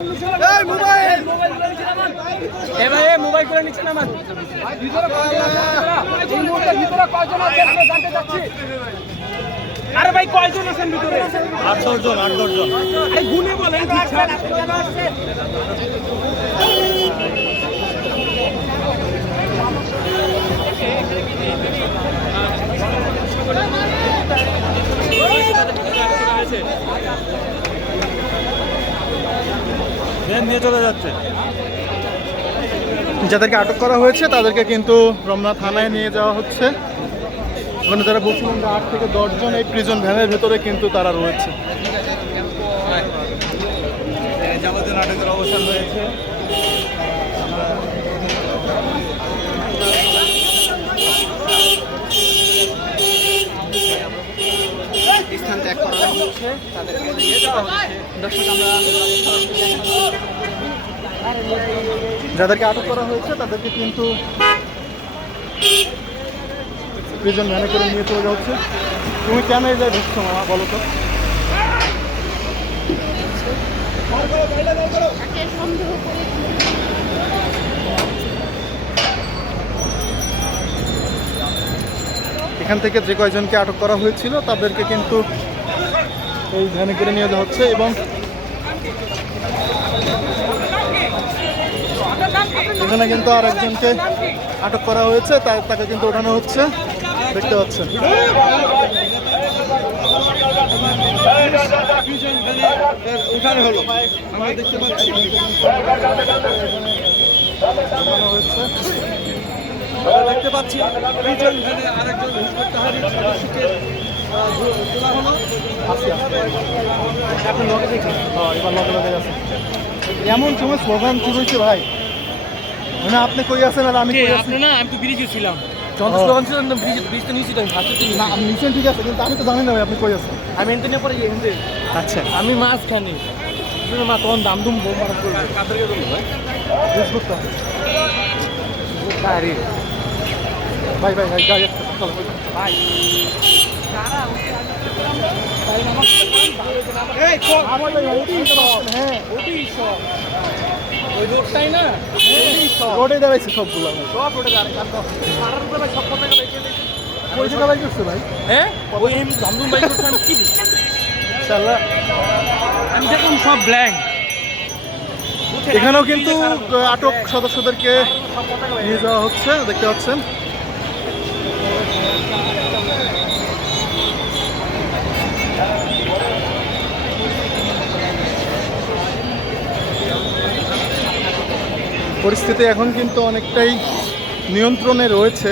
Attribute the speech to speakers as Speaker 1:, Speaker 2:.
Speaker 1: এই mobile
Speaker 2: mobile করে নিচ্ছে না আমার ভিতরে কয়জন আছে আপনারা? এই মুহূর্তে ভিতরে কয়জন আছে আমরা জানতে চাচ্ছি আরে ভাই কয়জন আছেন ভিতরে
Speaker 1: আট দশ জন আট দশ জন
Speaker 2: এই গুনে বলেন
Speaker 1: চলে যাচ্ছে। যাদেরকে আটক করা হয়েছে তাদেরকে কিন্তু রমনা থানায় নিয়ে যাওয়া হচ্ছে। ওখানে যারা বলছিলেন যে আট থেকে দশজন এই প্রিজন ভ্যানের ভেতরে কিন্তু তারা রয়েছে। যাবতীয় নাটকের অবসান হয়েছে
Speaker 2: স্থান ত্যাগ করা হচ্ছে তাদেরকে নিয়ে যাওয়া হচ্ছে। দর্শক আমরা
Speaker 1: যাদেরকে আটক করা হয়েছে, তাদেরকে কিন্তু প্রিজন ভ্যানে করে নিয়ে চলে যাচ্ছে তুমি কেন এই যায় ঢুকছো মামা বলো তো? এখান থেকে যে কয়জনকে আটক করা হয়েছিল, তাদেরকে কিন্তু এই ভ্যানে করে নিয়ে যাওয়া হচ্ছে এবং এখানে কিন্তু আর একজনকে আটক করা হয়েছে তাকে কিন্তু ওঠানো হচ্ছে। দেখতে পাচ্ছেন। উঠানো হলো আমরা দেখতে পাচ্ছি আমরা দেখতে পাচ্ছি দুইজন এখানে আরেকজন সদস্যকে তোলা হলো। আপনি লগে দেখুন হ্যাঁ এবার লগে লগে আছে এমন সময় স্লোগান শুরু হয়েছে ভাই? মানে আপনি কই আছেন আর আমি কই আছি?
Speaker 2: আপনি না আমি তো ব্রিজে ছিলাম। আমি
Speaker 1: না আমি নিশ্চয়ই ঠিক আছে কিন্তু আমি তো জানি না ভাই আপনি কই আছেন।
Speaker 2: আমি এনতে নিয়ে পরে এনতে।
Speaker 1: আচ্ছা।
Speaker 2: আমি মাছ খানি মা তখন দাম দুম বোম মারা করবে ভাই
Speaker 1: ভাই ভাই ভাই গাড়ি
Speaker 2: ভাই
Speaker 1: আমার ভাই ওটাই সব হ্যাঁ
Speaker 2: ওটি সব ওই রোডটাই না?
Speaker 1: রোডে দাঁড়াইছে সবগুলো।
Speaker 2: সব রোডে সব কথা বাইক
Speaker 1: করছে ভাই।
Speaker 2: হ্যাঁ? ওই আমি দামদুম বাইক করতে আমি কি দিই? আমি দেখুন সব ব্ল্যাঙ্ক
Speaker 1: এখানেও কিন্তু আটক সদস্যদেরকে নিয়ে যাওয়া হচ্ছে দেখতে পাচ্ছেন। পরিস্থিতি এখন কিন্তু অনেকটাই নিয়ন্ত্রণে রয়েছে।